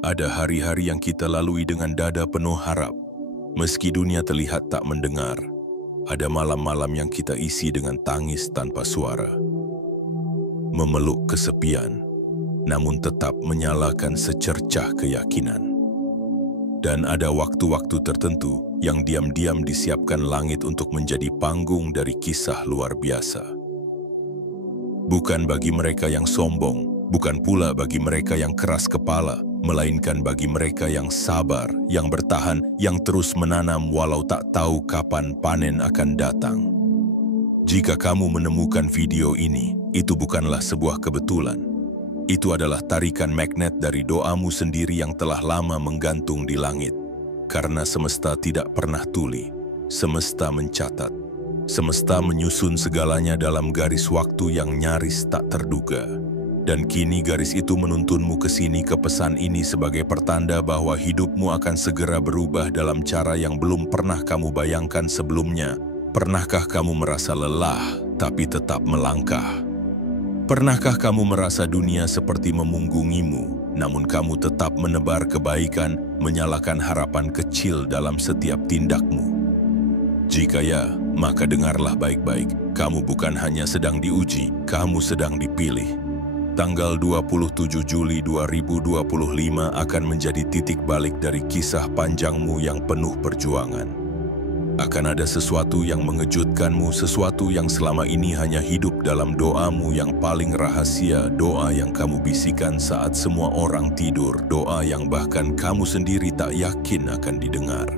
Ada hari-hari yang kita lalui dengan dada penuh harap. Meski dunia terlihat tak mendengar, ada malam-malam yang kita isi dengan tangis tanpa suara. Memeluk kesepian, namun tetap menyalakan secercah keyakinan. Dan ada waktu-waktu tertentu yang diam-diam disiapkan langit untuk menjadi panggung dari kisah luar biasa. Bukan bagi mereka yang sombong, bukan pula bagi mereka yang keras kepala, melainkan bagi mereka yang sabar, yang bertahan, yang terus menanam walau tak tahu kapan panen akan datang. Jika kamu menemukan video ini, itu bukanlah sebuah kebetulan. Itu adalah tarikan magnet dari doamu sendiri yang telah lama menggantung di langit. Karena semesta tidak pernah tuli, semesta mencatat. Semesta menyusun segalanya dalam garis waktu yang nyaris tak terduga. Dan kini garis itu menuntunmu ke sini, ke pesan ini sebagai pertanda bahwa hidupmu akan segera berubah dalam cara yang belum pernah kamu bayangkan sebelumnya. Pernahkah kamu merasa lelah tapi tetap melangkah? Pernahkah kamu merasa dunia seperti memunggungimu, namun kamu tetap menebar kebaikan, menyalakan harapan kecil dalam setiap tindakmu? Jika ya, maka dengarlah baik-baik. Kamu bukan hanya sedang diuji, kamu sedang dipilih. Tanggal 27 Juli 2025 akan menjadi titik balik dari kisah panjangmu yang penuh perjuangan. Akan ada sesuatu yang mengejutkanmu, sesuatu yang selama ini hanya hidup dalam doamu yang paling rahasia, doa yang kamu bisikan saat semua orang tidur, doa yang bahkan kamu sendiri tak yakin akan didengar.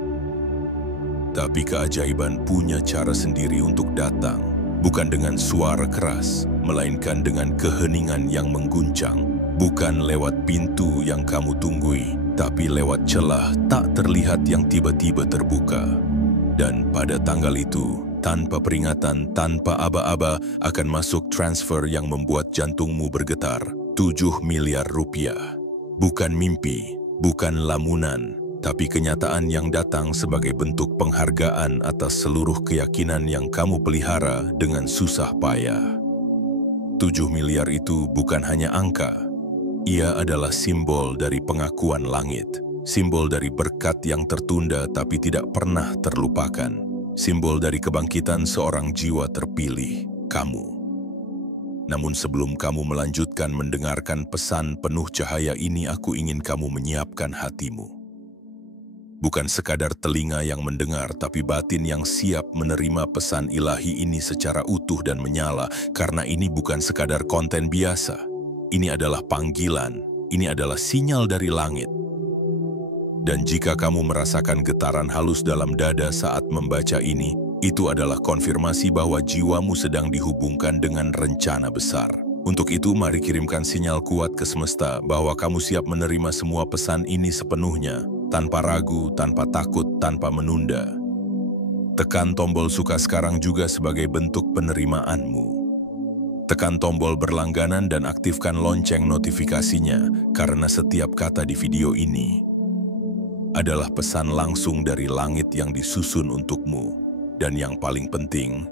Tapi keajaiban punya cara sendiri untuk datang, bukan dengan suara keras, melainkan dengan keheningan yang mengguncang, bukan lewat pintu yang kamu tunggui, tapi lewat celah tak terlihat yang tiba-tiba terbuka. Dan pada tanggal itu, tanpa peringatan, tanpa aba-aba, akan masuk transfer yang membuat jantungmu bergetar. 7 miliar rupiah. Bukan mimpi, bukan lamunan, tapi kenyataan yang datang sebagai bentuk penghargaan atas seluruh keyakinan yang kamu pelihara dengan susah payah. 7 miliar itu bukan hanya angka. Ia adalah simbol dari pengakuan langit. Simbol dari berkat yang tertunda tapi tidak pernah terlupakan. Simbol dari kebangkitan seorang jiwa terpilih, kamu. Namun sebelum kamu melanjutkan mendengarkan pesan penuh cahaya ini, aku ingin kamu menyiapkan hatimu. Bukan sekadar telinga yang mendengar, tapi batin yang siap menerima pesan ilahi ini secara utuh dan menyala. Karena ini bukan sekadar konten biasa. Ini adalah panggilan, ini adalah sinyal dari langit. Dan jika kamu merasakan getaran halus dalam dada saat membaca ini, itu adalah konfirmasi bahwa jiwamu sedang dihubungkan dengan rencana besar. Untuk itu, mari kirimkan sinyal kuat ke semesta bahwa kamu siap menerima semua pesan ini sepenuhnya, tanpa ragu, tanpa takut, tanpa menunda. Tekan tombol suka sekarang juga sebagai bentuk penerimaanmu. Tekan tombol berlangganan dan aktifkan lonceng notifikasinya, karena setiap kata di video ini adalah pesan langsung dari langit yang disusun untukmu. Dan yang paling penting,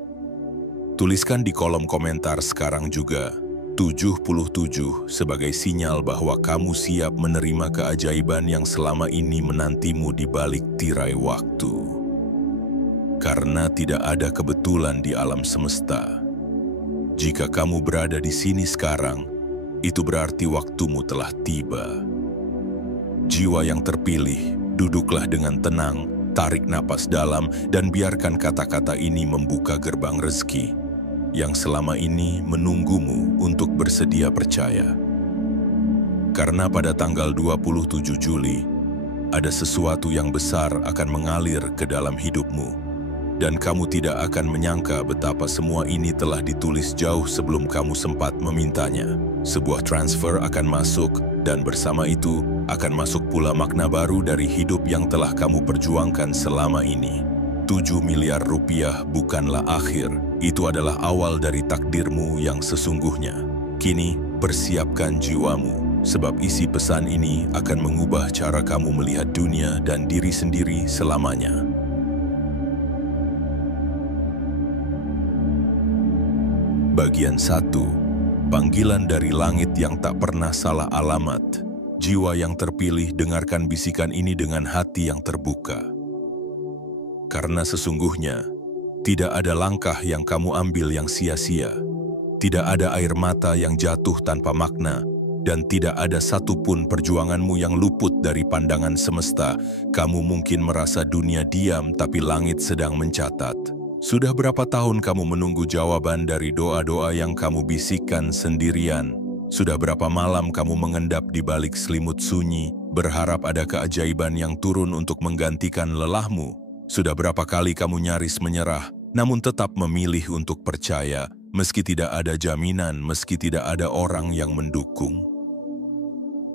tuliskan di kolom komentar sekarang juga 77 sebagai sinyal bahwa kamu siap menerima keajaiban yang selama ini menantimu di balik tirai waktu. Karena tidak ada kebetulan di alam semesta. Jika kamu berada di sini sekarang, itu berarti waktumu telah tiba. Jiwa yang terpilih, duduklah dengan tenang, tarik napas dalam, dan biarkan kata-kata ini membuka gerbang rezeki yang selama ini menunggumu untuk bersedia percaya. Karena pada tanggal 27 Juli, ada sesuatu yang besar akan mengalir ke dalam hidupmu, dan kamu tidak akan menyangka betapa semua ini telah ditulis jauh sebelum kamu sempat memintanya. Sebuah transfer akan masuk, dan bersama itu akan masuk pula makna baru dari hidup yang telah kamu perjuangkan selama ini. 7 miliar rupiah bukanlah akhir, itu adalah awal dari takdirmu yang sesungguhnya. Kini, persiapkan jiwamu, sebab isi pesan ini akan mengubah cara kamu melihat dunia dan diri sendiri selamanya. Bagian 1. Panggilan dari langit yang tak pernah salah alamat. Jiwa yang terpilih, dengarkan bisikan ini dengan hati yang terbuka. Karena sesungguhnya, tidak ada langkah yang kamu ambil yang sia-sia. Tidak ada air mata yang jatuh tanpa makna. Dan tidak ada satupun perjuanganmu yang luput dari pandangan semesta. Kamu mungkin merasa dunia diam, tapi langit sedang mencatat. Sudah berapa tahun kamu menunggu jawaban dari doa-doa yang kamu bisikkan sendirian? Sudah berapa malam kamu mengendap di balik selimut sunyi, berharap ada keajaiban yang turun untuk menggantikan lelahmu? Sudah berapa kali kamu nyaris menyerah, namun tetap memilih untuk percaya, meski tidak ada jaminan, meski tidak ada orang yang mendukung?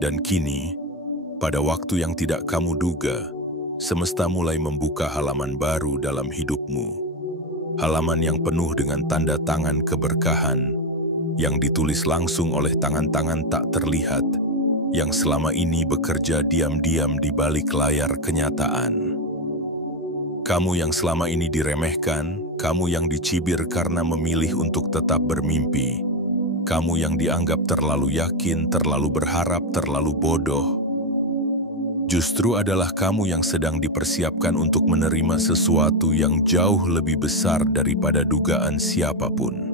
Dan kini, pada waktu yang tidak kamu duga, semesta mulai membuka halaman baru dalam hidupmu. Halaman yang penuh dengan tanda tangan keberkahan, yang ditulis langsung oleh tangan-tangan tak terlihat, yang selama ini bekerja diam-diam di balik layar kenyataan. Kamu yang selama ini diremehkan, kamu yang dicibir karena memilih untuk tetap bermimpi, kamu yang dianggap terlalu yakin, terlalu berharap, terlalu bodoh, justru adalah kamu yang sedang dipersiapkan untuk menerima sesuatu yang jauh lebih besar daripada dugaan siapapun.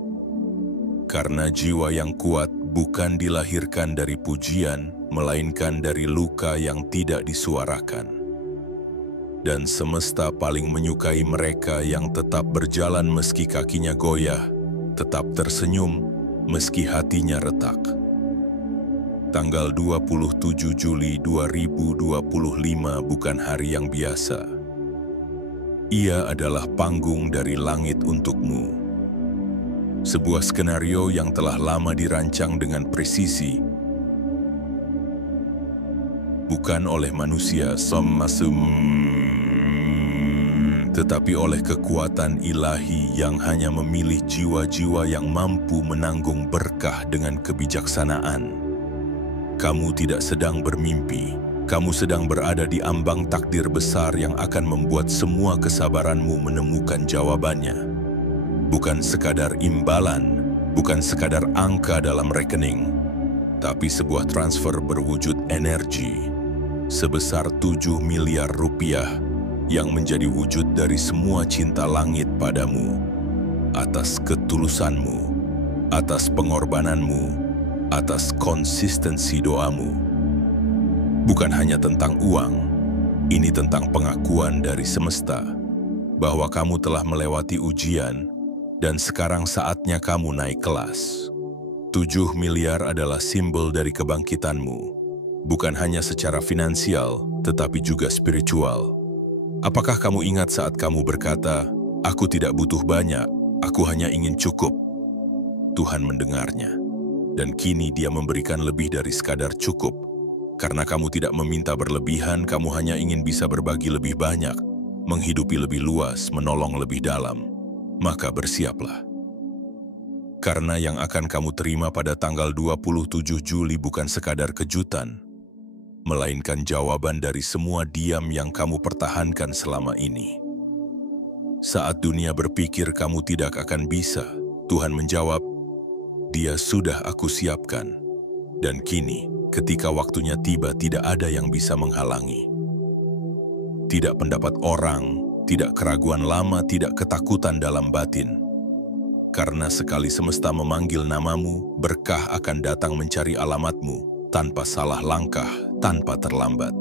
Karena jiwa yang kuat bukan dilahirkan dari pujian, melainkan dari luka yang tidak disuarakan. Dan semesta paling menyukai mereka yang tetap berjalan meski kakinya goyah, tetap tersenyum meski hatinya retak. Tanggal 27 Juli 2025 bukan hari yang biasa. Ia adalah panggung dari langit untukmu. Sebuah skenario yang telah lama dirancang dengan presisi, bukan oleh manusia tetapi oleh kekuatan ilahi yang hanya memilih jiwa-jiwa yang mampu menanggung berkah dengan kebijaksanaan. Kamu tidak sedang bermimpi, kamu sedang berada di ambang takdir besar yang akan membuat semua kesabaranmu menemukan jawabannya. Bukan sekadar imbalan, bukan sekadar angka dalam rekening, tapi sebuah transfer berwujud energi sebesar 7 miliar rupiah yang menjadi wujud dari semua cinta langit padamu, atas ketulusanmu, atas pengorbananmu, atas konsistensi doamu. Bukan hanya tentang uang, ini tentang pengakuan dari semesta bahwa kamu telah melewati ujian dan sekarang saatnya kamu naik kelas. 7 miliar adalah simbol dari kebangkitanmu, bukan hanya secara finansial, tetapi juga spiritual. Apakah kamu ingat saat kamu berkata, "Aku tidak butuh banyak, aku hanya ingin cukup"? Tuhan mendengarnya, dan kini Dia memberikan lebih dari sekadar cukup. Karena kamu tidak meminta berlebihan, kamu hanya ingin bisa berbagi lebih banyak, menghidupi lebih luas, menolong lebih dalam. Maka bersiaplah. Karena yang akan kamu terima pada tanggal 27 Juli bukan sekadar kejutan, melainkan jawaban dari semua diam yang kamu pertahankan selama ini. Saat dunia berpikir kamu tidak akan bisa, Tuhan menjawab, "Dia sudah Aku siapkan." Dan kini, ketika waktunya tiba, tidak ada yang bisa menghalangi. Tidak pendapat orang, tidak keraguan lama, tidak ketakutan dalam batin. Karena sekali semesta memanggil namamu, berkah akan datang mencari alamatmu, tanpa salah langkah, tanpa terlambat.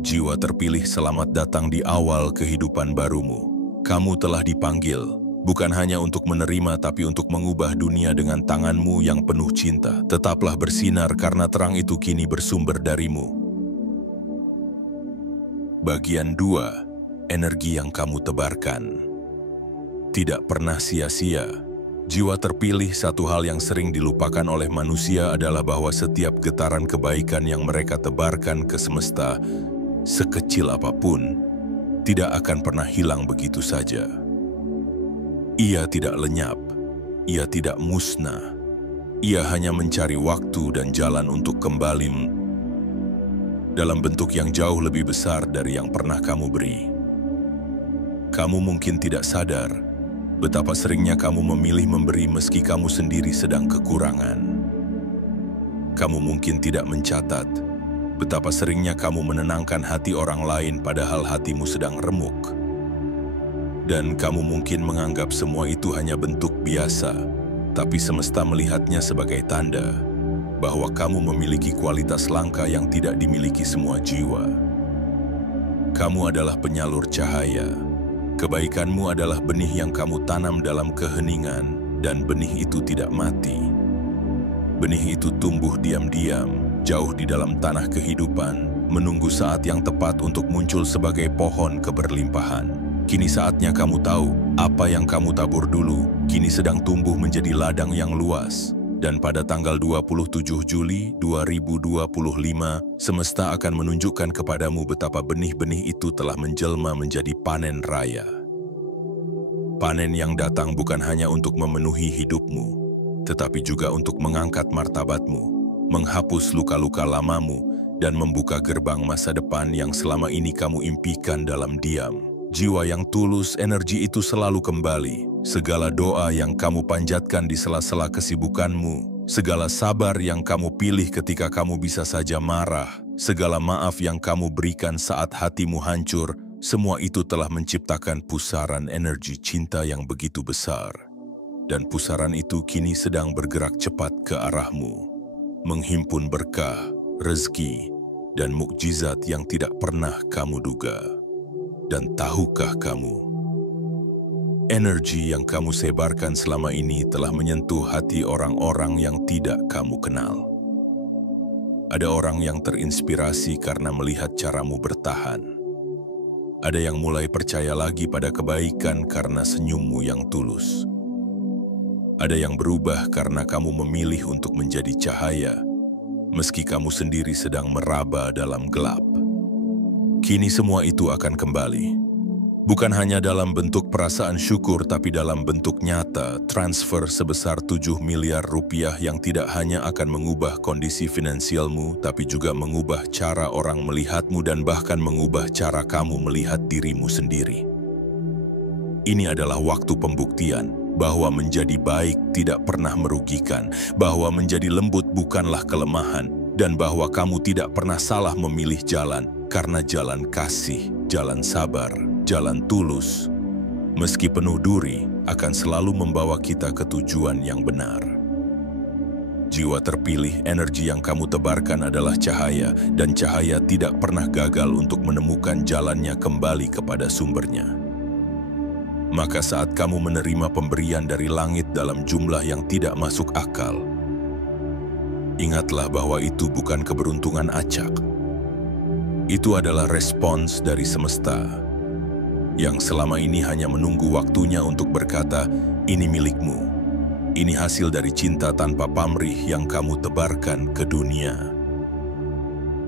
Jiwa terpilih, selamat datang di awal kehidupan barumu. Kamu telah dipanggil, bukan hanya untuk menerima, tapi untuk mengubah dunia dengan tanganmu yang penuh cinta. Tetaplah bersinar karena terang itu kini bersumber darimu. Bagian 2, energi yang kamu tebarkan. Tidak pernah sia-sia. Jiwa terpilih, satu hal yang sering dilupakan oleh manusia adalah bahwa setiap getaran kebaikan yang mereka tebarkan ke semesta, sekecil apapun, tidak akan pernah hilang begitu saja. Ia tidak lenyap, ia tidak musnah, ia hanya mencari waktu dan jalan untuk kembali dalam bentuk yang jauh lebih besar dari yang pernah kamu beri. Kamu mungkin tidak sadar betapa seringnya kamu memilih memberi meski kamu sendiri sedang kekurangan. Kamu mungkin tidak mencatat Betapa seringnya kamu menenangkan hati orang lain padahal hatimu sedang remuk. Dan kamu mungkin menganggap semua itu hanya bentuk biasa, tapi semesta melihatnya sebagai tanda bahwa kamu memiliki kualitas langka yang tidak dimiliki semua jiwa. Kamu adalah penyalur cahaya. Kebaikanmu adalah benih yang kamu tanam dalam keheningan, dan benih itu tidak mati. Benih itu tumbuh diam-diam, jauh di dalam tanah kehidupan, menunggu saat yang tepat untuk muncul sebagai pohon keberlimpahan. Kini saatnya kamu tahu, apa yang kamu tabur dulu, kini sedang tumbuh menjadi ladang yang luas. Dan pada tanggal 27 Juli 2025, semesta akan menunjukkan kepadamu betapa benih-benih itu telah menjelma menjadi panen raya. Panen yang datang bukan hanya untuk memenuhi hidupmu, tetapi juga untuk mengangkat martabatmu, menghapus luka-luka lamamu, dan membuka gerbang masa depan yang selama ini kamu impikan dalam diam. Jiwa yang tulus, energi itu selalu kembali. Segala doa yang kamu panjatkan di sela-sela kesibukanmu, segala sabar yang kamu pilih ketika kamu bisa saja marah, segala maaf yang kamu berikan saat hatimu hancur, semua itu telah menciptakan pusaran energi cinta yang begitu besar. Dan pusaran itu kini sedang bergerak cepat ke arahmu, menghimpun berkah, rezeki, dan mukjizat yang tidak pernah kamu duga. Dan tahukah kamu, energi yang kamu sebarkan selama ini telah menyentuh hati orang-orang yang tidak kamu kenal. Ada orang yang terinspirasi karena melihat caramu bertahan. Ada yang mulai percaya lagi pada kebaikan karena senyummu yang tulus. Ada yang berubah karena kamu memilih untuk menjadi cahaya, meski kamu sendiri sedang meraba dalam gelap. Kini semua itu akan kembali. Bukan hanya dalam bentuk perasaan syukur, tapi dalam bentuk nyata, transfer sebesar 7 miliar rupiah yang tidak hanya akan mengubah kondisi finansialmu, tapi juga mengubah cara orang melihatmu dan bahkan mengubah cara kamu melihat dirimu sendiri. Ini adalah waktu pembuktian bahwa menjadi baik tidak pernah merugikan, bahwa menjadi lembut bukanlah kelemahan, dan bahwa kamu tidak pernah salah memilih jalan, karena jalan kasih, jalan sabar, jalan tulus, meski penuh duri, akan selalu membawa kita ke tujuan yang benar. Jiwa terpilih, energi yang kamu tebarkan adalah cahaya, dan cahaya tidak pernah gagal untuk menemukan jalannya kembali kepada sumbernya. Maka saat kamu menerima pemberian dari langit dalam jumlah yang tidak masuk akal, ingatlah bahwa itu bukan keberuntungan acak. Itu adalah respons dari semesta, yang selama ini hanya menunggu waktunya untuk berkata, ini milikmu. Ini hasil dari cinta tanpa pamrih yang kamu tebarkan ke dunia.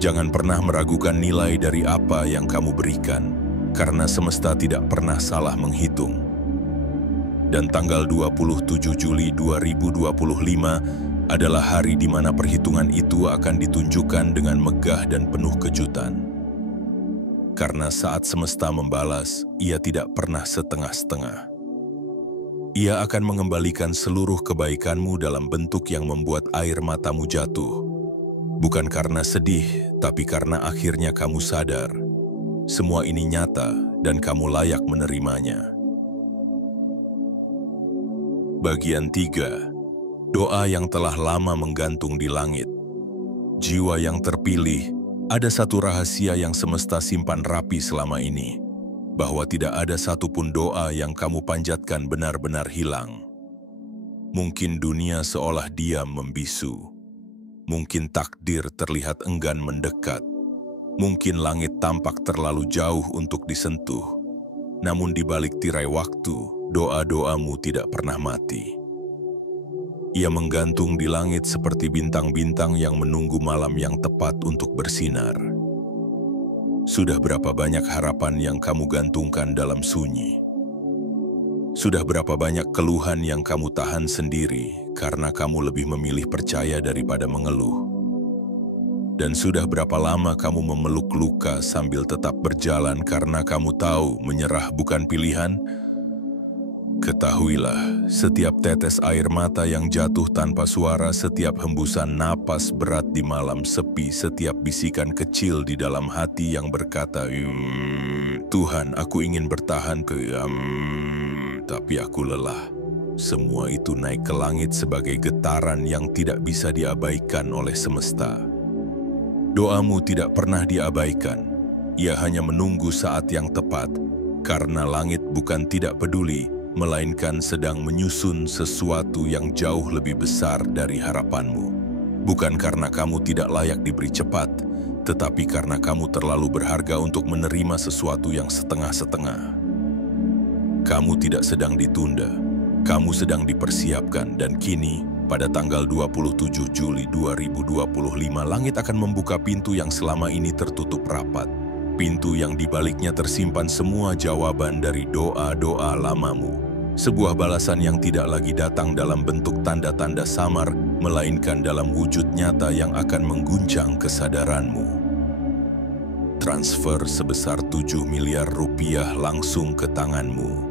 Jangan pernah meragukan nilai dari apa yang kamu berikan, karena semesta tidak pernah salah menghitung. Dan tanggal 27 Juli 2025 adalah hari di mana perhitungan itu akan ditunjukkan dengan megah dan penuh kejutan. Karena saat semesta membalas, ia tidak pernah setengah-setengah. Ia akan mengembalikan seluruh kebaikanmu dalam bentuk yang membuat air matamu jatuh. Bukan karena sedih, tapi karena akhirnya kamu sadar. Semua ini nyata dan kamu layak menerimanya. Bagian 3. Doa yang telah lama menggantung di langit. Jiwa yang terpilih, ada satu rahasia yang semesta simpan rapi selama ini, bahwa tidak ada satupun doa yang kamu panjatkan benar-benar hilang. Mungkin dunia seolah diam membisu. Mungkin takdir terlihat enggan mendekat. Mungkin langit tampak terlalu jauh untuk disentuh. Namun di balik tirai waktu, doa-doamu tidak pernah mati. Ia menggantung di langit seperti bintang-bintang yang menunggu malam yang tepat untuk bersinar. Sudah berapa banyak harapan yang kamu gantungkan dalam sunyi? Sudah berapa banyak keluhan yang kamu tahan sendiri karena kamu lebih memilih percaya daripada mengeluh? Dan sudah berapa lama kamu memeluk luka sambil tetap berjalan karena kamu tahu menyerah bukan pilihan? Ketahuilah, setiap tetes air mata yang jatuh tanpa suara, setiap hembusan napas berat di malam sepi, setiap bisikan kecil di dalam hati yang berkata, Tuhan, aku ingin bertahan tapi aku lelah. Semua itu naik ke langit sebagai getaran yang tidak bisa diabaikan oleh semesta. Doamu tidak pernah diabaikan. Ia hanya menunggu saat yang tepat, karena langit bukan tidak peduli, melainkan sedang menyusun sesuatu yang jauh lebih besar dari harapanmu. Bukan karena kamu tidak layak diberi cepat, tetapi karena kamu terlalu berharga untuk menerima sesuatu yang setengah-setengah. Kamu tidak sedang ditunda, kamu sedang dipersiapkan, dan kini, pada tanggal 27 Juli 2025, langit akan membuka pintu yang selama ini tertutup rapat. Pintu yang dibaliknya tersimpan semua jawaban dari doa-doa lamamu. Sebuah balasan yang tidak lagi datang dalam bentuk tanda-tanda samar, melainkan dalam wujud nyata yang akan mengguncang kesadaranmu. Transfer sebesar 7 miliar rupiah langsung ke tanganmu.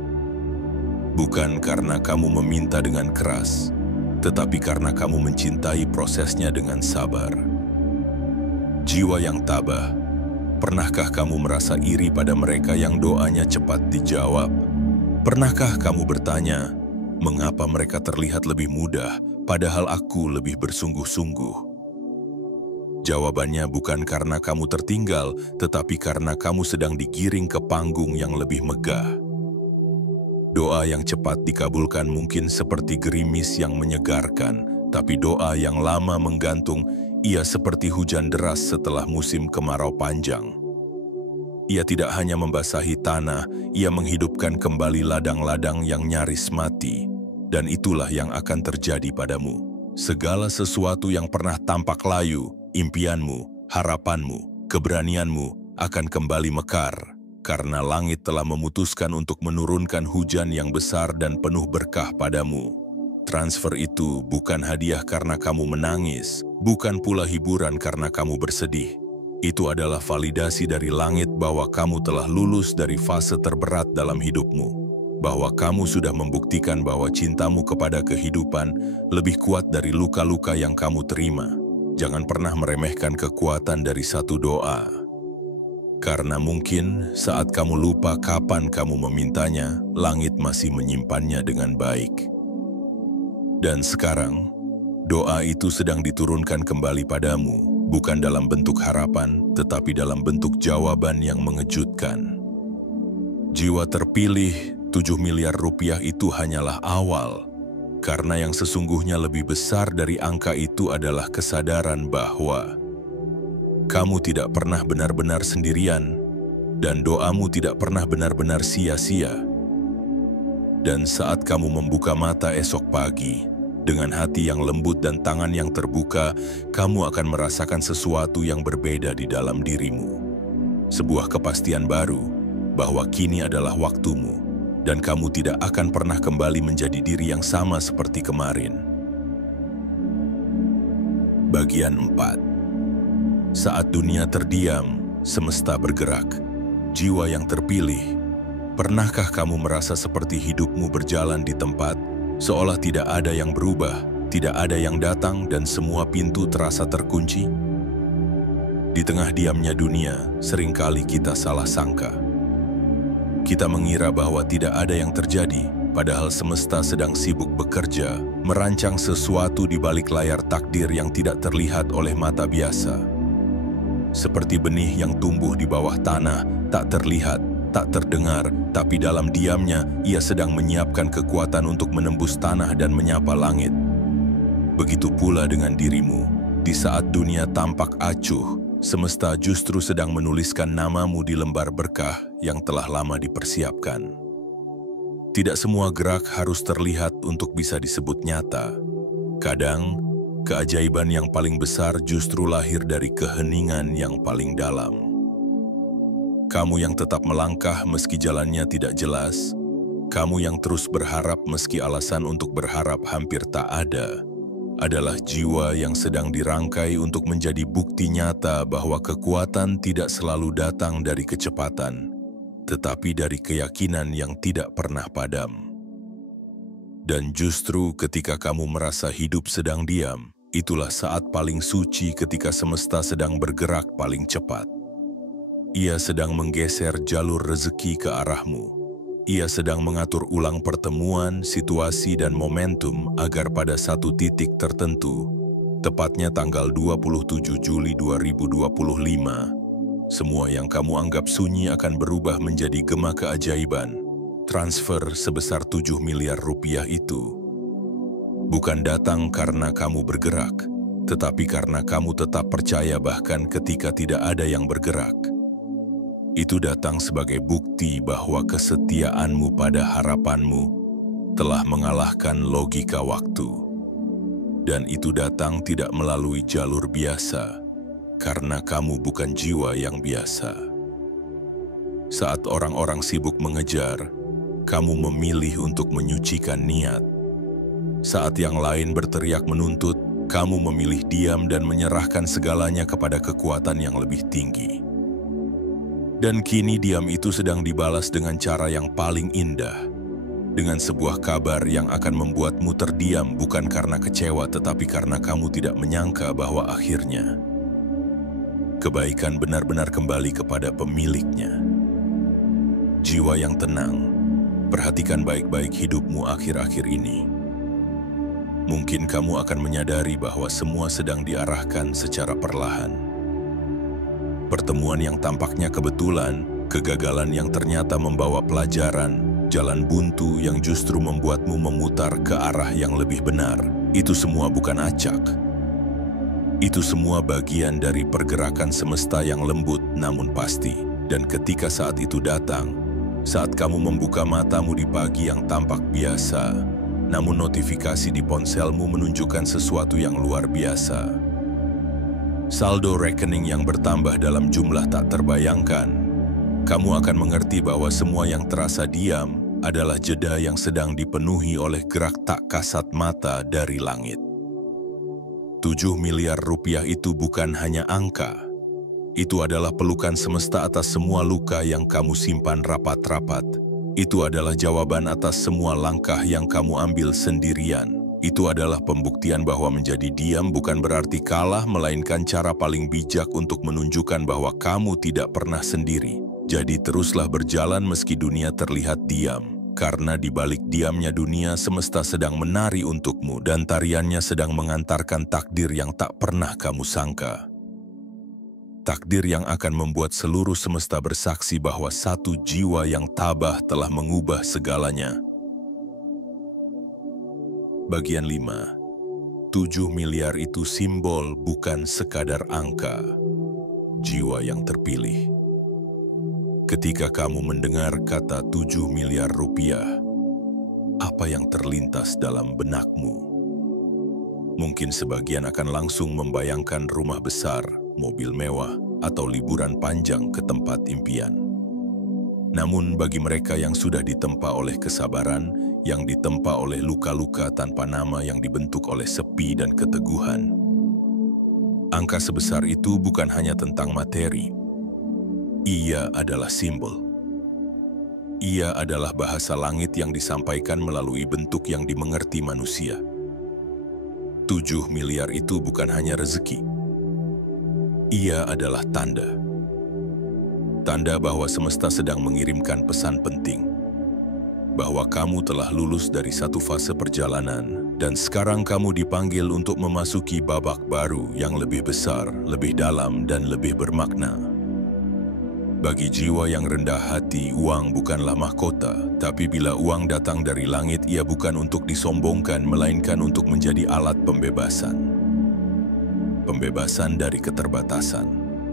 Bukan karena kamu meminta dengan keras, tetapi karena kamu mencintai prosesnya dengan sabar. Jiwa yang tabah, pernahkah kamu merasa iri pada mereka yang doanya cepat dijawab? Pernahkah kamu bertanya, mengapa mereka terlihat lebih mudah, padahal aku lebih bersungguh-sungguh? Jawabannya bukan karena kamu tertinggal, tetapi karena kamu sedang digiring ke panggung yang lebih megah. Doa yang cepat dikabulkan mungkin seperti gerimis yang menyegarkan, tapi doa yang lama menggantung, ia seperti hujan deras setelah musim kemarau panjang. Ia tidak hanya membasahi tanah, ia menghidupkan kembali ladang-ladang yang nyaris mati. Dan itulah yang akan terjadi padamu. Segala sesuatu yang pernah tampak layu, impianmu, harapanmu, keberanianmu, akan kembali mekar. Karena langit telah memutuskan untuk menurunkan hujan yang besar dan penuh berkah padamu. Transfer itu bukan hadiah karena kamu menangis, bukan pula hiburan karena kamu bersedih. Itu adalah validasi dari langit bahwa kamu telah lulus dari fase terberat dalam hidupmu. Bahwa kamu sudah membuktikan bahwa cintamu kepada kehidupan lebih kuat dari luka-luka yang kamu terima. Jangan pernah meremehkan kekuatan dari satu doa. Karena mungkin saat kamu lupa kapan kamu memintanya, langit masih menyimpannya dengan baik. Dan sekarang, doa itu sedang diturunkan kembali padamu. Bukan dalam bentuk harapan, tetapi dalam bentuk jawaban yang mengejutkan. Jiwa terpilih 7 miliar rupiah itu hanyalah awal, karena yang sesungguhnya lebih besar dari angka itu adalah kesadaran bahwa kamu tidak pernah benar-benar sendirian, dan doamu tidak pernah benar-benar sia-sia. Dan saat kamu membuka mata esok pagi, dengan hati yang lembut dan tangan yang terbuka, kamu akan merasakan sesuatu yang berbeda di dalam dirimu. Sebuah kepastian baru bahwa kini adalah waktumu, dan kamu tidak akan pernah kembali menjadi diri yang sama seperti kemarin. Bagian 4. Saat dunia terdiam, semesta bergerak. Jiwa yang terpilih, pernahkah kamu merasa seperti hidupmu berjalan di tempat, seolah tidak ada yang berubah, tidak ada yang datang, dan semua pintu terasa terkunci? Di tengah diamnya dunia, seringkali kita salah sangka. Kita mengira bahwa tidak ada yang terjadi, padahal semesta sedang sibuk bekerja, merancang sesuatu di balik layar takdir yang tidak terlihat oleh mata biasa. Seperti benih yang tumbuh di bawah tanah, tak terlihat, tak terdengar, tapi dalam diamnya ia sedang menyiapkan kekuatan untuk menembus tanah dan menyapa langit. Begitu pula dengan dirimu. Di saat dunia tampak acuh, semesta justru sedang menuliskan namamu di lembar berkah yang telah lama dipersiapkan. Tidak semua gerak harus terlihat untuk bisa disebut nyata. Kadang, keajaiban yang paling besar justru lahir dari keheningan yang paling dalam. Kamu yang tetap melangkah meski jalannya tidak jelas, kamu yang terus berharap meski alasan untuk berharap hampir tak ada, adalah jiwa yang sedang dirangkai untuk menjadi bukti nyata bahwa kekuatan tidak selalu datang dari kecepatan, tetapi dari keyakinan yang tidak pernah padam. Dan justru ketika kamu merasa hidup sedang diam, itulah saat paling suci ketika semesta sedang bergerak paling cepat. Ia sedang menggeser jalur rezeki ke arahmu. Ia sedang mengatur ulang pertemuan, situasi, dan momentum agar pada satu titik tertentu, tepatnya tanggal 27 Juli 2025, semua yang kamu anggap sunyi akan berubah menjadi gema keajaiban. Transfer sebesar 7 miliar rupiah itu bukan datang karena kamu bergerak, tetapi karena kamu tetap percaya bahkan ketika tidak ada yang bergerak. Itu datang sebagai bukti bahwa kesetiaanmu pada harapanmu telah mengalahkan logika waktu. Dan itu datang tidak melalui jalur biasa, karena kamu bukan jiwa yang biasa. Saat orang-orang sibuk mengejar, kamu memilih untuk menyucikan niat. Saat yang lain berteriak menuntut, kamu memilih diam dan menyerahkan segalanya kepada kekuatan yang lebih tinggi. Dan kini diam itu sedang dibalas dengan cara yang paling indah, dengan sebuah kabar yang akan membuatmu terdiam bukan karena kecewa tetapi karena kamu tidak menyangka bahwa akhirnya kebaikan benar-benar kembali kepada pemiliknya. Jiwa yang tenang, perhatikan baik-baik hidupmu akhir-akhir ini. Mungkin kamu akan menyadari bahwa semua sedang diarahkan secara perlahan. Pertemuan yang tampaknya kebetulan, kegagalan yang ternyata membawa pelajaran, jalan buntu yang justru membuatmu memutar ke arah yang lebih benar. Itu semua bukan acak. Itu semua bagian dari pergerakan semesta yang lembut namun pasti. Dan ketika saat itu datang, saat kamu membuka matamu di pagi yang tampak biasa, namun notifikasi di ponselmu menunjukkan sesuatu yang luar biasa. Saldo rekening yang bertambah dalam jumlah tak terbayangkan. Kamu akan mengerti bahwa semua yang terasa diam adalah jeda yang sedang dipenuhi oleh gerak tak kasat mata dari langit. 7 miliar rupiah itu bukan hanya angka. Itu adalah pelukan semesta atas semua luka yang kamu simpan rapat-rapat. Itu adalah jawaban atas semua langkah yang kamu ambil sendirian. Itu adalah pembuktian bahwa menjadi diam bukan berarti kalah, melainkan cara paling bijak untuk menunjukkan bahwa kamu tidak pernah sendiri. Jadi teruslah berjalan meski dunia terlihat diam. Karena di balik diamnya dunia, semesta sedang menari untukmu dan tariannya sedang mengantarkan takdir yang tak pernah kamu sangka. Takdir yang akan membuat seluruh semesta bersaksi bahwa satu jiwa yang tabah telah mengubah segalanya. Bagian 5. 7 miliar itu simbol, bukan sekadar angka. Jiwa yang terpilih. Ketika kamu mendengar kata 7 miliar rupiah, apa yang terlintas dalam benakmu? Mungkin sebagian akan langsung membayangkan rumah besar, mobil mewah, atau liburan panjang ke tempat impian. Namun bagi mereka yang sudah ditempa oleh kesabaran, yang ditempa oleh luka-luka tanpa nama yang dibentuk oleh sepi dan keteguhan, angka sebesar itu bukan hanya tentang materi. Ia adalah simbol. Ia adalah bahasa langit yang disampaikan melalui bentuk yang dimengerti manusia. 7 miliar itu bukan hanya rezeki. Ia adalah tanda. Tanda bahwa semesta sedang mengirimkan pesan penting. Bahwa kamu telah lulus dari satu fase perjalanan, dan sekarang kamu dipanggil untuk memasuki babak baru yang lebih besar, lebih dalam, dan lebih bermakna. Bagi jiwa yang rendah hati, uang bukanlah mahkota, tapi bila uang datang dari langit, ia bukan untuk disombongkan, melainkan untuk menjadi alat pembebasan. Pembebasan dari keterbatasan,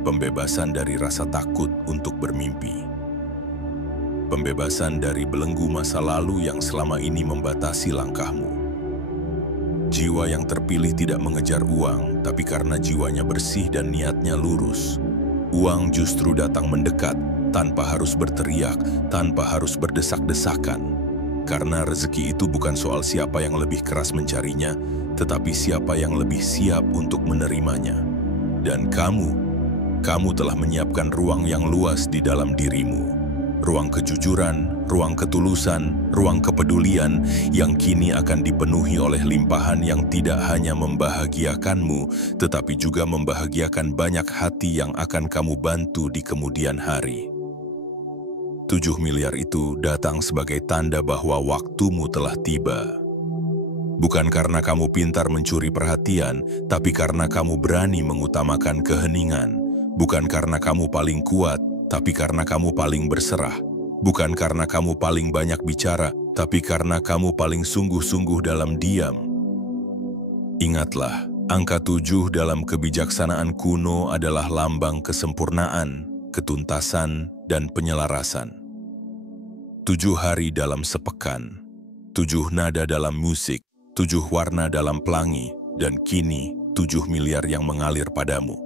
pembebasan dari rasa takut untuk bermimpi. Pembebasan dari belenggu masa lalu yang selama ini membatasi langkahmu. Jiwa yang terpilih tidak mengejar uang, tapi karena jiwanya bersih dan niatnya lurus. Uang justru datang mendekat, tanpa harus berteriak, tanpa harus berdesak-desakan. Karena rezeki itu bukan soal siapa yang lebih keras mencarinya, tetapi siapa yang lebih siap untuk menerimanya. Dan kamu telah menyiapkan ruang yang luas di dalam dirimu. ruang kejujuran, ruang ketulusan, ruang kepedulian yang kini akan dipenuhi oleh limpahan yang tidak hanya membahagiakanmu, tetapi juga membahagiakan banyak hati yang akan kamu bantu di kemudian hari. 7 miliar itu datang sebagai tanda bahwa waktumu telah tiba. Bukan karena kamu pintar mencuri perhatian, tapi karena kamu berani mengutamakan keheningan. Bukan karena kamu paling kuat, tapi karena kamu paling berserah. Bukan karena kamu paling banyak bicara, tapi karena kamu paling sungguh-sungguh dalam diam. Ingatlah, angka 7 dalam kebijaksanaan kuno adalah lambang kesempurnaan, ketuntasan, dan penyelarasan. 7 hari dalam sepekan, 7 nada dalam musik, 7 warna dalam pelangi, dan kini 7 miliar yang mengalir padamu.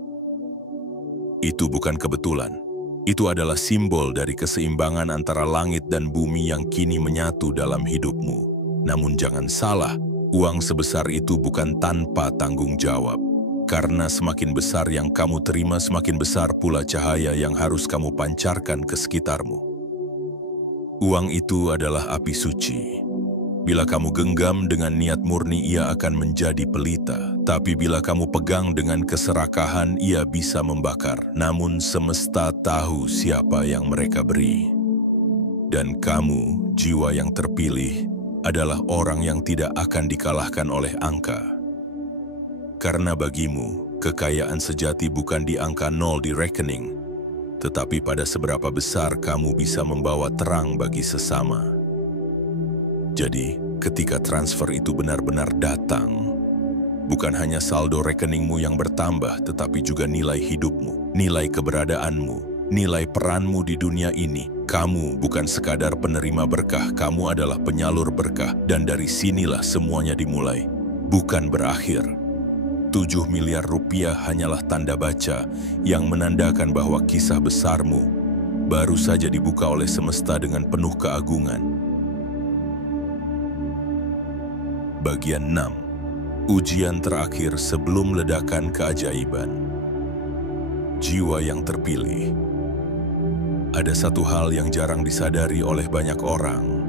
Itu bukan kebetulan. Itu adalah simbol dari keseimbangan antara langit dan bumi yang kini menyatu dalam hidupmu. Namun jangan salah, uang sebesar itu bukan tanpa tanggung jawab. Karena semakin besar yang kamu terima, semakin besar pula cahaya yang harus kamu pancarkan ke sekitarmu. Uang itu adalah api suci. Bila kamu genggam dengan niat murni, ia akan menjadi pelita. Tapi bila kamu pegang dengan keserakahan, ia bisa membakar. Namun semesta tahu siapa yang mereka beri. Dan kamu, jiwa yang terpilih, adalah orang yang tidak akan dikalahkan oleh angka. Karena bagimu, kekayaan sejati bukan di angka 0 di rekening, tetapi pada seberapa besar kamu bisa membawa terang bagi sesama. Jadi, ketika transfer itu benar-benar datang, bukan hanya saldo rekeningmu yang bertambah, tetapi juga nilai hidupmu, nilai keberadaanmu, nilai peranmu di dunia ini. Kamu bukan sekadar penerima berkah, kamu adalah penyalur berkah, dan dari sinilah semuanya dimulai, bukan berakhir. 7 miliar rupiah hanyalah tanda baca yang menandakan bahwa kisah besarmu baru saja dibuka oleh semesta dengan penuh keagungan. Bagian 6. Ujian terakhir sebelum ledakan keajaiban. Jiwa yang terpilih. Ada satu hal yang jarang disadari oleh banyak orang,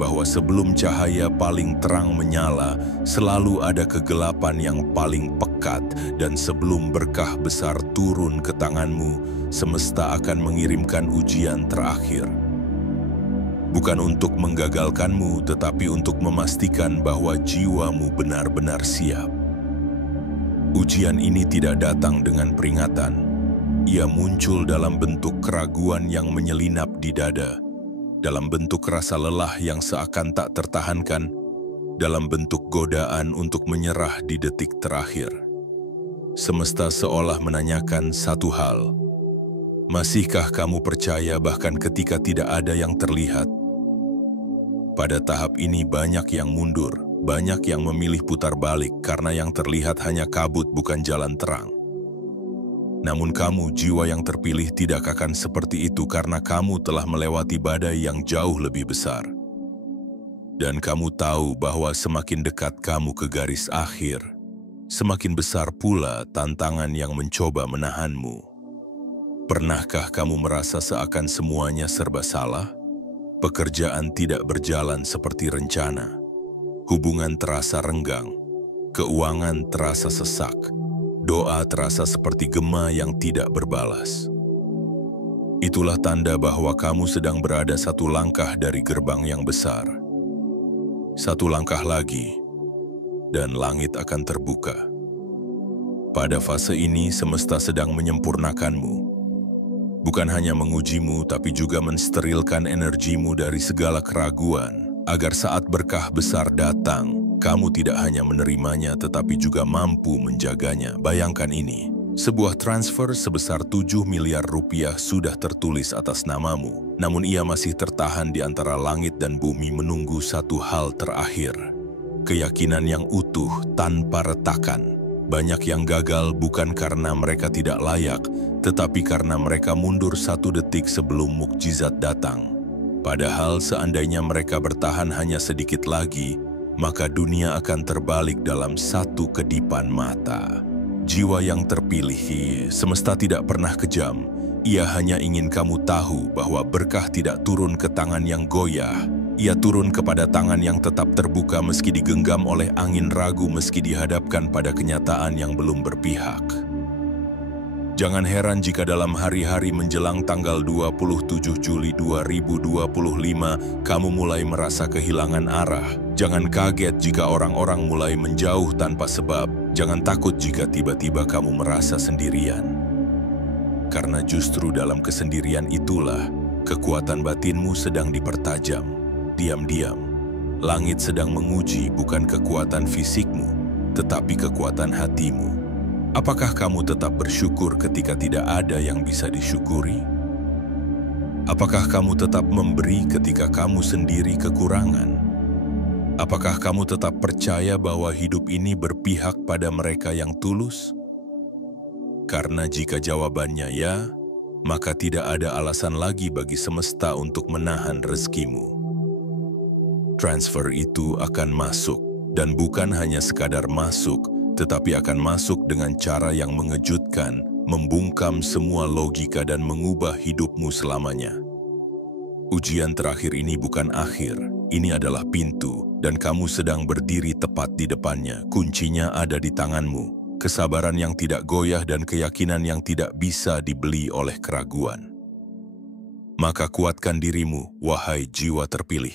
bahwa sebelum cahaya paling terang menyala, selalu ada kegelapan yang paling pekat, dan sebelum berkah besar turun ke tanganmu, semesta akan mengirimkan ujian terakhir. Bukan untuk menggagalkanmu, tetapi untuk memastikan bahwa jiwamu benar-benar siap. Ujian ini tidak datang dengan peringatan. Ia muncul dalam bentuk keraguan yang menyelinap di dada, dalam bentuk rasa lelah yang seakan tak tertahankan, dalam bentuk godaan untuk menyerah di detik terakhir. Semesta seolah menanyakan satu hal, masihkah kamu percaya bahkan ketika tidak ada yang terlihat? Pada tahap ini banyak yang mundur, banyak yang memilih putar balik karena yang terlihat hanya kabut bukan jalan terang. Namun kamu, jiwa yang terpilih, tidak akan seperti itu karena kamu telah melewati badai yang jauh lebih besar. Dan kamu tahu bahwa semakin dekat kamu ke garis akhir, semakin besar pula tantangan yang mencoba menahanmu. Pernahkah kamu merasa seakan semuanya serba salah? Pekerjaan tidak berjalan seperti rencana. Hubungan terasa renggang. Keuangan terasa sesak. Doa terasa seperti gema yang tidak berbalas. Itulah tanda bahwa kamu sedang berada satu langkah dari gerbang yang besar. Satu langkah lagi, dan langit akan terbuka. Pada fase ini, semesta sedang menyempurnakanmu. Bukan hanya mengujimu, tapi juga mensterilkan energimu dari segala keraguan, agar saat berkah besar datang, kamu tidak hanya menerimanya, tetapi juga mampu menjaganya. Bayangkan ini, sebuah transfer sebesar 7 miliar rupiah sudah tertulis atas namamu, namun ia masih tertahan di antara langit dan bumi menunggu satu hal terakhir. Keyakinan yang utuh tanpa retakan. Banyak yang gagal bukan karena mereka tidak layak, tetapi karena mereka mundur satu detik sebelum mukjizat datang. Padahal seandainya mereka bertahan hanya sedikit lagi, maka dunia akan terbalik dalam satu kedipan mata. Jiwa yang terpilih, semesta tidak pernah kejam. Ia hanya ingin kamu tahu bahwa berkah tidak turun ke tangan yang goyah. Ia turun kepada tangan yang tetap terbuka meski digenggam oleh angin ragu, meski dihadapkan pada kenyataan yang belum berpihak. Jangan heran jika dalam hari-hari menjelang tanggal 27 Juli 2025, kamu mulai merasa kehilangan arah. Jangan kaget jika orang-orang mulai menjauh tanpa sebab. Jangan takut jika tiba-tiba kamu merasa sendirian. Karena justru dalam kesendirian itulah kekuatan batinmu sedang dipertajam. Diam-diam, langit sedang menguji bukan kekuatan fisikmu, tetapi kekuatan hatimu. Apakah kamu tetap bersyukur ketika tidak ada yang bisa disyukuri? Apakah kamu tetap memberi ketika kamu sendiri kekurangan? Apakah kamu tetap percaya bahwa hidup ini berpihak pada mereka yang tulus? Karena jika jawabannya ya, maka tidak ada alasan lagi bagi semesta untuk menahan rezekimu. Transfer itu akan masuk, dan bukan hanya sekadar masuk, tetapi akan masuk dengan cara yang mengejutkan, membungkam semua logika dan mengubah hidupmu selamanya. Ujian terakhir ini bukan akhir, ini adalah pintu, dan kamu sedang berdiri tepat di depannya. Kuncinya ada di tanganmu. Kesabaran yang tidak goyah dan keyakinan yang tidak bisa dibeli oleh keraguan. Maka kuatkan dirimu, wahai jiwa terpilih.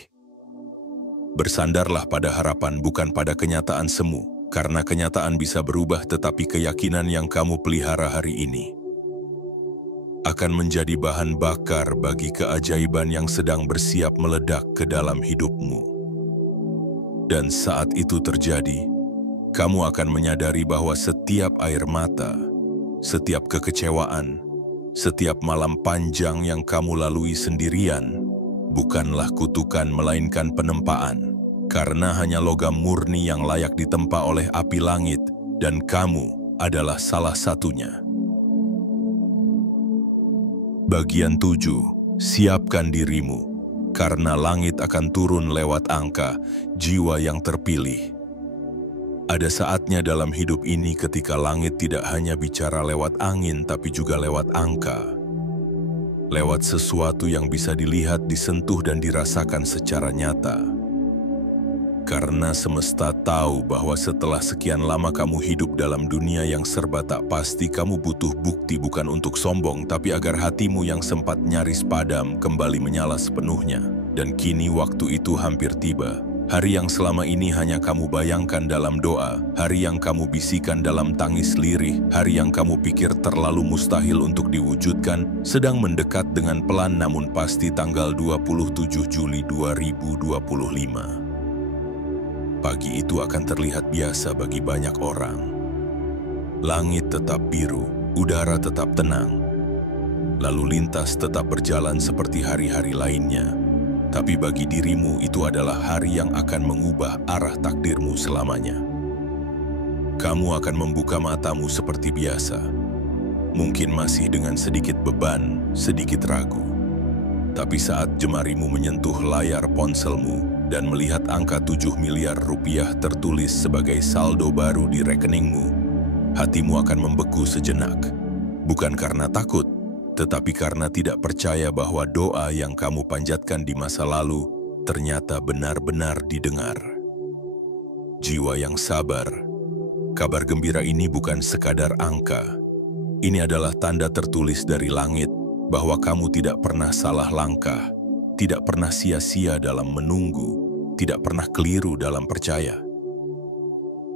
Bersandarlah pada harapan bukan pada kenyataan semu, karena kenyataan bisa berubah tetapi keyakinan yang kamu pelihara hari ini akan menjadi bahan bakar bagi keajaiban yang sedang bersiap meledak ke dalam hidupmu. Dan saat itu terjadi, kamu akan menyadari bahwa setiap air mata, setiap kekecewaan, setiap malam panjang yang kamu lalui sendirian, bukanlah kutukan melainkan penempaan, karena hanya logam murni yang layak ditempa oleh api langit, dan kamu adalah salah satunya. Bagian 7. Siapkan dirimu, karena langit akan turun lewat angka, jiwa yang terpilih. Ada saatnya dalam hidup ini ketika langit tidak hanya bicara lewat angin, tapi juga lewat angka. Lewat sesuatu yang bisa dilihat, disentuh, dan dirasakan secara nyata. Karena semesta tahu bahwa setelah sekian lama kamu hidup dalam dunia yang serba tak pasti, kamu butuh bukti bukan untuk sombong, tapi agar hatimu yang sempat nyaris padam kembali menyala sepenuhnya. Dan kini waktu itu hampir tiba. Hari yang selama ini hanya kamu bayangkan dalam doa, hari yang kamu bisikan dalam tangis lirih, hari yang kamu pikir terlalu mustahil untuk diwujudkan, sedang mendekat dengan pelan namun pasti tanggal 27 Juli 2025. Pagi itu akan terlihat biasa bagi banyak orang. Langit tetap biru, udara tetap tenang, lalu lintas tetap berjalan seperti hari-hari lainnya. Tapi bagi dirimu itu adalah hari yang akan mengubah arah takdirmu selamanya. Kamu akan membuka matamu seperti biasa. Mungkin masih dengan sedikit beban, sedikit ragu. Tapi saat jemarimu menyentuh layar ponselmu dan melihat angka 7 miliar rupiah tertulis sebagai saldo baru di rekeningmu, hatimu akan membeku sejenak. Bukan karena takut, tetapi karena tidak percaya bahwa doa yang kamu panjatkan di masa lalu ternyata benar-benar didengar. Jiwa yang sabar, kabar gembira ini bukan sekadar angka. Ini adalah tanda tertulis dari langit bahwa kamu tidak pernah salah langkah, tidak pernah sia-sia dalam menunggu, tidak pernah keliru dalam percaya.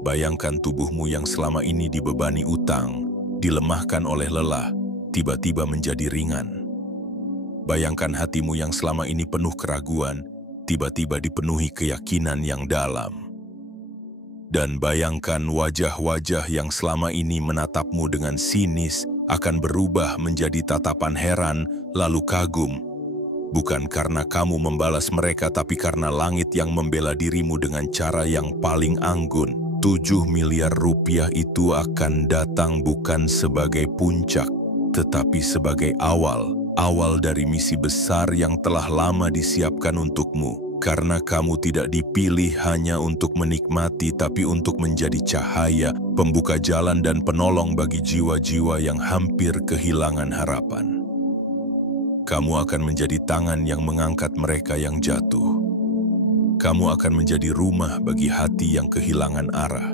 Bayangkan tubuhmu yang selama ini dibebani utang, dilemahkan oleh lelah, tiba-tiba menjadi ringan. Bayangkan hatimu yang selama ini penuh keraguan, tiba-tiba dipenuhi keyakinan yang dalam. Dan bayangkan wajah-wajah yang selama ini menatapmu dengan sinis akan berubah menjadi tatapan heran, lalu kagum. Bukan karena kamu membalas mereka, tapi karena langit yang membela dirimu dengan cara yang paling anggun. 7 miliar rupiah itu akan datang bukan sebagai puncak, tetapi sebagai awal dari misi besar yang telah lama disiapkan untukmu. Karena kamu tidak dipilih hanya untuk menikmati, tapi untuk menjadi cahaya, pembuka jalan dan penolong bagi jiwa-jiwa yang hampir kehilangan harapan. Kamu akan menjadi tangan yang mengangkat mereka yang jatuh. Kamu akan menjadi rumah bagi hati yang kehilangan arah.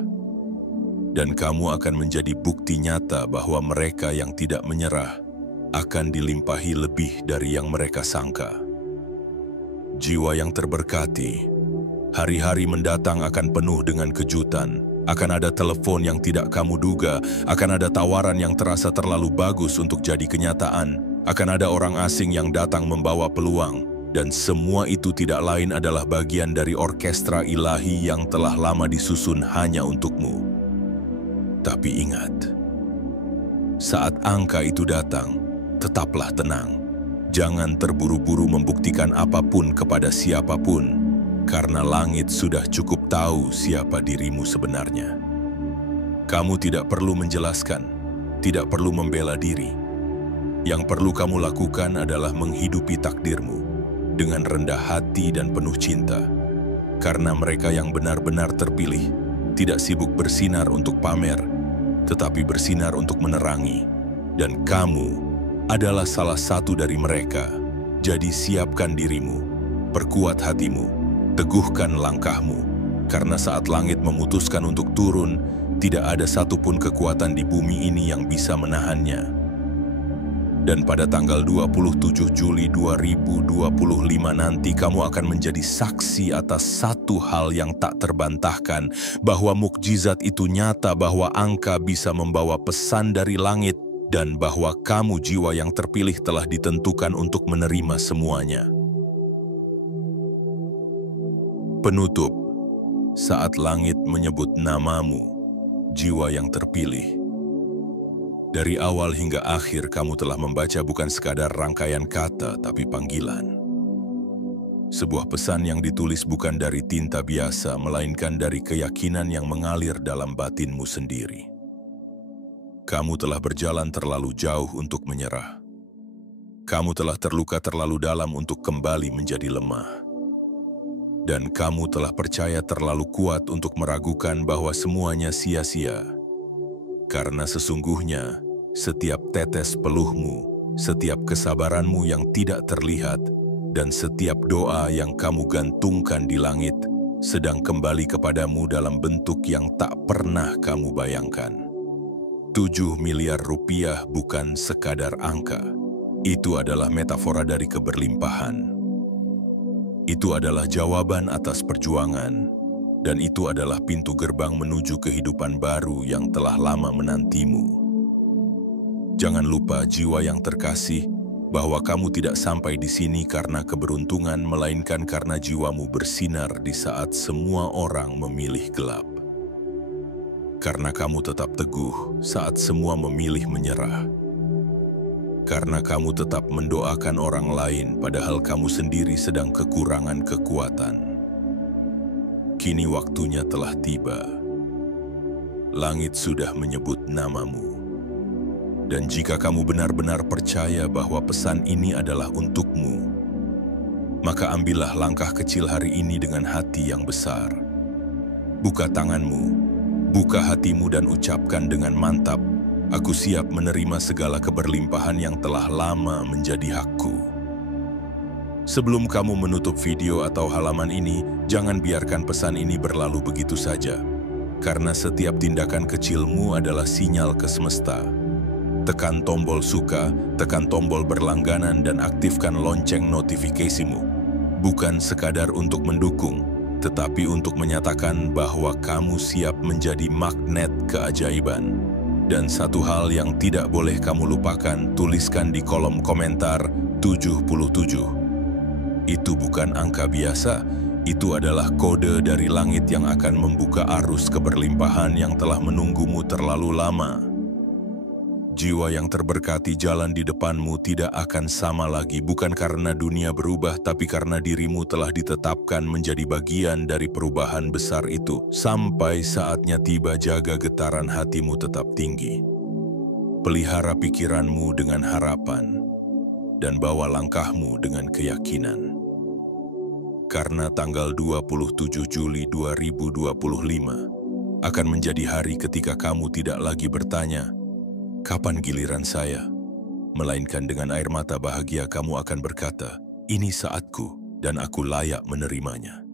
Dan kamu akan menjadi bukti nyata bahwa mereka yang tidak menyerah akan dilimpahi lebih dari yang mereka sangka. Jiwa yang terberkati, hari-hari mendatang akan penuh dengan kejutan. Akan ada telepon yang tidak kamu duga, akan ada tawaran yang terasa terlalu bagus untuk jadi kenyataan, akan ada orang asing yang datang membawa peluang, dan semua itu tidak lain adalah bagian dari orkestra ilahi yang telah lama disusun hanya untukmu. Tapi ingat, saat angka itu datang, tetaplah tenang. Jangan terburu-buru membuktikan apapun kepada siapapun, karena langit sudah cukup tahu siapa dirimu sebenarnya. Kamu tidak perlu menjelaskan, tidak perlu membela diri. Yang perlu kamu lakukan adalah menghidupi takdirmu dengan rendah hati dan penuh cinta. Karena mereka yang benar-benar terpilih tidak sibuk bersinar untuk pamer, tetapi bersinar untuk menerangi. Dan kamu adalah salah satu dari mereka. Jadi siapkan dirimu, perkuat hatimu, teguhkan langkahmu, karena saat langit memutuskan untuk turun, tidak ada satupun kekuatan di bumi ini yang bisa menahannya. Dan pada tanggal 27 Juli 2025 nanti kamu akan menjadi saksi atas satu hal yang tak terbantahkan, bahwa mukjizat itu nyata, bahwa angka bisa membawa pesan dari langit, dan bahwa kamu jiwa yang terpilih telah ditentukan untuk menerima semuanya. Penutup, saat langit menyebut namamu, jiwa yang terpilih. Dari awal hingga akhir kamu telah membaca bukan sekadar rangkaian kata, tapi panggilan. Sebuah pesan yang ditulis bukan dari tinta biasa, melainkan dari keyakinan yang mengalir dalam batinmu sendiri. Kamu telah berjalan terlalu jauh untuk menyerah. Kamu telah terluka terlalu dalam untuk kembali menjadi lemah. Dan kamu telah percaya terlalu kuat untuk meragukan bahwa semuanya sia-sia. Karena sesungguhnya, setiap tetes peluhmu, setiap kesabaranmu yang tidak terlihat, dan setiap doa yang kamu gantungkan di langit, sedang kembali kepadamu dalam bentuk yang tak pernah kamu bayangkan. 7 miliar rupiah bukan sekadar angka. Itu adalah metafora dari keberlimpahan. Itu adalah jawaban atas perjuangan. Dan itu adalah pintu gerbang menuju kehidupan baru yang telah lama menantimu. Jangan lupa, jiwa yang terkasih, bahwa kamu tidak sampai di sini karena keberuntungan, melainkan karena jiwamu bersinar di saat semua orang memilih gelap. Karena kamu tetap teguh saat semua memilih menyerah. Karena kamu tetap mendoakan orang lain padahal kamu sendiri sedang kekurangan kekuatan. Kini waktunya telah tiba. Langit sudah menyebut namamu. Dan jika kamu benar-benar percaya bahwa pesan ini adalah untukmu, maka ambillah langkah kecil hari ini dengan hati yang besar. Buka tanganmu, buka hatimu dan ucapkan dengan mantap, aku siap menerima segala keberlimpahan yang telah lama menjadi hakku. Sebelum kamu menutup video atau halaman ini, jangan biarkan pesan ini berlalu begitu saja. Karena setiap tindakan kecilmu adalah sinyal ke semesta. Tekan tombol suka, tekan tombol berlangganan dan aktifkan lonceng notifikasimu. Bukan sekadar untuk mendukung, tetapi untuk menyatakan bahwa kamu siap menjadi magnet keajaiban. Dan satu hal yang tidak boleh kamu lupakan, tuliskan di kolom komentar 77. Itu bukan angka biasa, itu adalah kode dari langit yang akan membuka arus keberlimpahan yang telah menunggumu terlalu lama. Jiwa yang terberkati, jalan di depanmu tidak akan sama lagi, bukan karena dunia berubah, tapi karena dirimu telah ditetapkan menjadi bagian dari perubahan besar itu. Sampai saatnya tiba, jaga getaran hatimu tetap tinggi. Pelihara pikiranmu dengan harapan, dan bawa langkahmu dengan keyakinan. Karena tanggal 27 Juli 2025 akan menjadi hari ketika kamu tidak lagi bertanya, "Kapan giliran saya?" melainkan dengan air mata bahagia kamu akan berkata, "Ini saatku dan aku layak menerimanya."